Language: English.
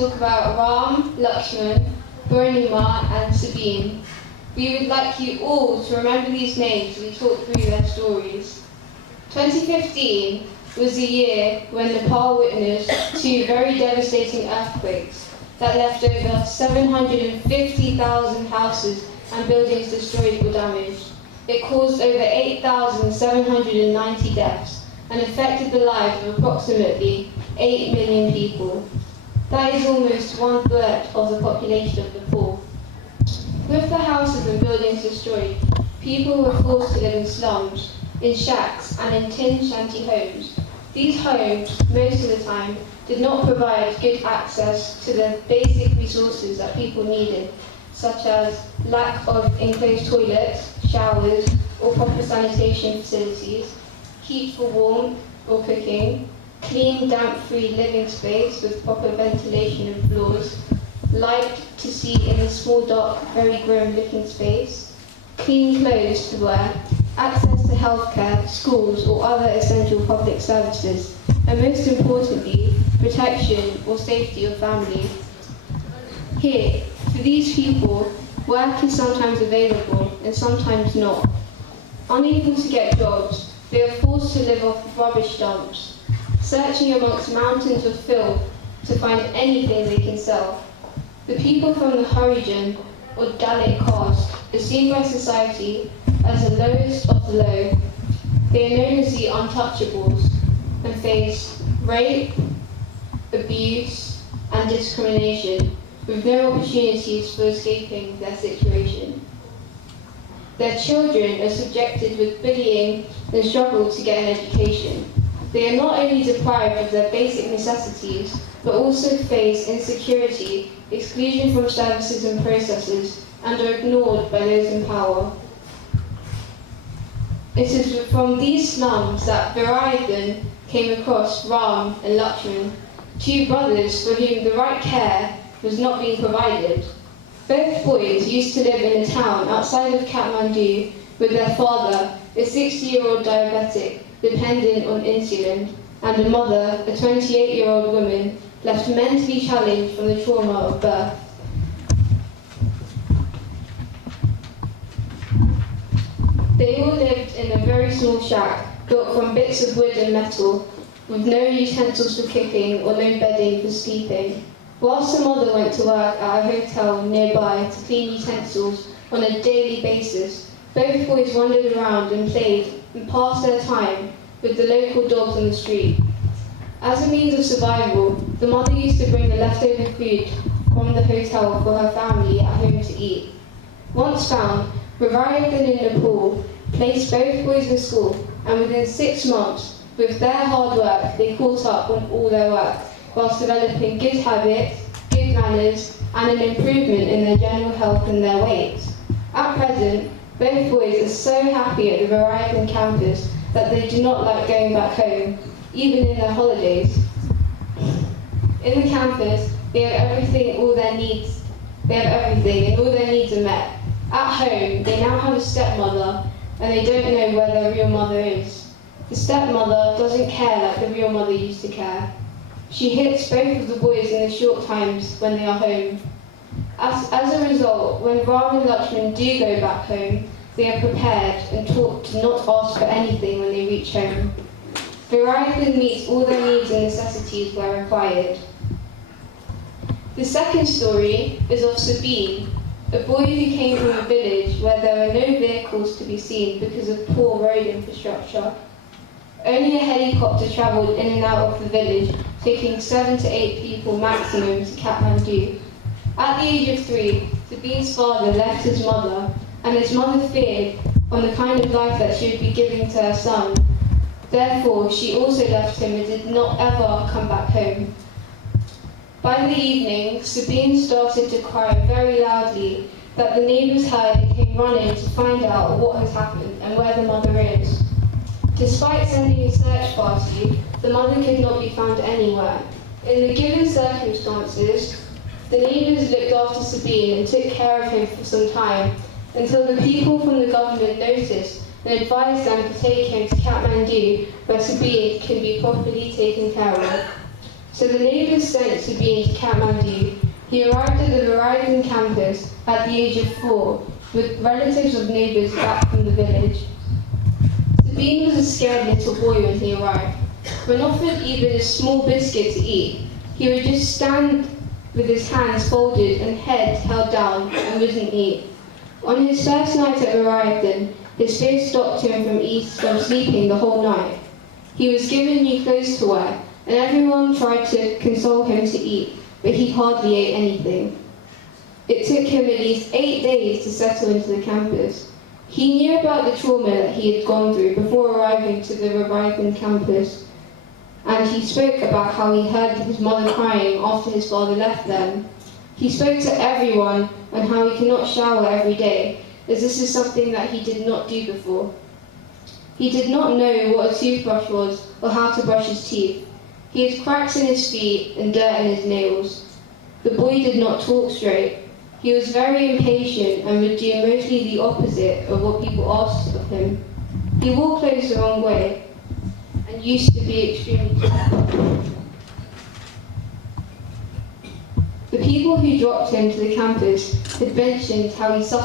talk about Ram, Lakshman, Burnima and Sabine. We would like you all to remember these names as we talk through their stories. 2015 was the year when Nepal witnessed two very devastating earthquakes that left over 750,000 houses and buildings destroyed or damaged. It caused over 8,790 deaths and affected the lives of approximately 8 million people. That is almost 1/3 of the population of Nepal. With the houses and buildings destroyed, people were forced to live in slums, in shacks and in tin shanty homes. These homes, most of the time, did not provide good access to the basic resources that people needed, such as lack of enclosed toilets, showers, or proper sanitation facilities, heat for warmth or cooking, clean, damp-free living space with proper ventilation and floors, light to see in a small, dark, very grim-looking space, clean clothes to wear, access to healthcare, schools, or other essential public services, and most importantly, protection or safety of family. Here, for these people, work is sometimes available and sometimes not. Unable to get jobs, they are forced to live off rubbish dumps, searching amongst mountains of filth to find anything they can sell. The people from the Harijan, or Dalit caste, are seen by society as the lowest of the low. They are known as the untouchables and face rape, abuse, and discrimination, with no opportunities for escaping their situation. Their children are subjected with bullying and struggle to get an education. They are not only deprived of their basic necessities, but also face insecurity, exclusion from services and processes, and are ignored by those in power. It is from these slums that Veerayatan came across Ram and Lakshman, two brothers for whom the right care was not being provided. Both boys used to live in a town outside of Kathmandu with their father, a 60-year-old diabetic dependent on insulin, and a mother, a 28-year-old woman, left mentally challenged from the trauma of birth. They all lived in a very small shack, built from bits of wood and metal, with no utensils for cooking or no bedding for sleeping. Whilst the mother went to work at a hotel nearby to clean utensils on a daily basis, both boys wandered around and played and passed their time with the local dogs on the street. As a means of survival, the mother used to bring the leftover food from the hotel for her family at home to eat. Once found, Veerayatan in Nepal placed both boys in school, and within 6 months, with their hard work, they caught up on all their work, whilst developing good habits, good manners, and an improvement in their general health and their weight. At present, both boys are so happy at the Veerayatan campus that they do not like going back home, even in their holidays. In the campus, they have everything, and all their needs are met. At home, they now have a stepmother, and they don't know where their real mother is. The stepmother doesn't care like the real mother used to care. She hits both of the boys in the short times when they are home. As a result, when Ram and Lakshman do go back home, they are prepared and taught to not ask for anything when they reach home. Veerayatan meets all their needs and necessities where required. The second story is of Sabine, a boy who came from a village where there are no vehicles to be seen because of poor road infrastructure. Only a helicopter travelled in and out of the village, taking 7 to 8 people maximum to Kathmandu. At the age of 3, Sabine's father left his mother, and his mother feared on the kind of life that she would be giving to her son. Therefore, she also left him and did not ever come back home. By the evening, Sabine started to cry very loudly that the neighbours heard and came running to find out what has happened and where the mother is. Despite sending a search party, the mother could not be found anywhere. In the given circumstances, the neighbours looked after Sabine and took care of him for some time, until the people from the government noticed and advised them to take him to Kathmandu, where Sabine can be properly taken care of. So the neighbours sent Sabine to Kathmandu. He arrived at the Veerayatan campus at the age of 4, with relatives of neighbours back from the village. Sabine was a scared little boy when he arrived. When offered even a small biscuit to eat, he would just stand with his hands folded and head held down and wouldn't eat. On his first night at Veerayatan, his fear stopped him from sleeping the whole night. He was given new clothes to wear, and everyone tried to console him to eat, but he hardly ate anything. It took him at least 8 days to settle into the campus. He knew about the trauma that he had gone through before arriving to the Veerayatan campus, and he spoke about how he heard his mother crying after his father left them. He spoke to everyone on how he cannot shower every day, as this is something that he did not do before. He did not know what a toothbrush was or how to brush his teeth. He had cracks in his feet and dirt in his nails. The boy did not talk straight. He was very impatient and would do mostly the opposite of what people asked of him. He wore clothes the wrong way and used to be extremely careful. The people who dropped him to the campus had mentioned how he suffered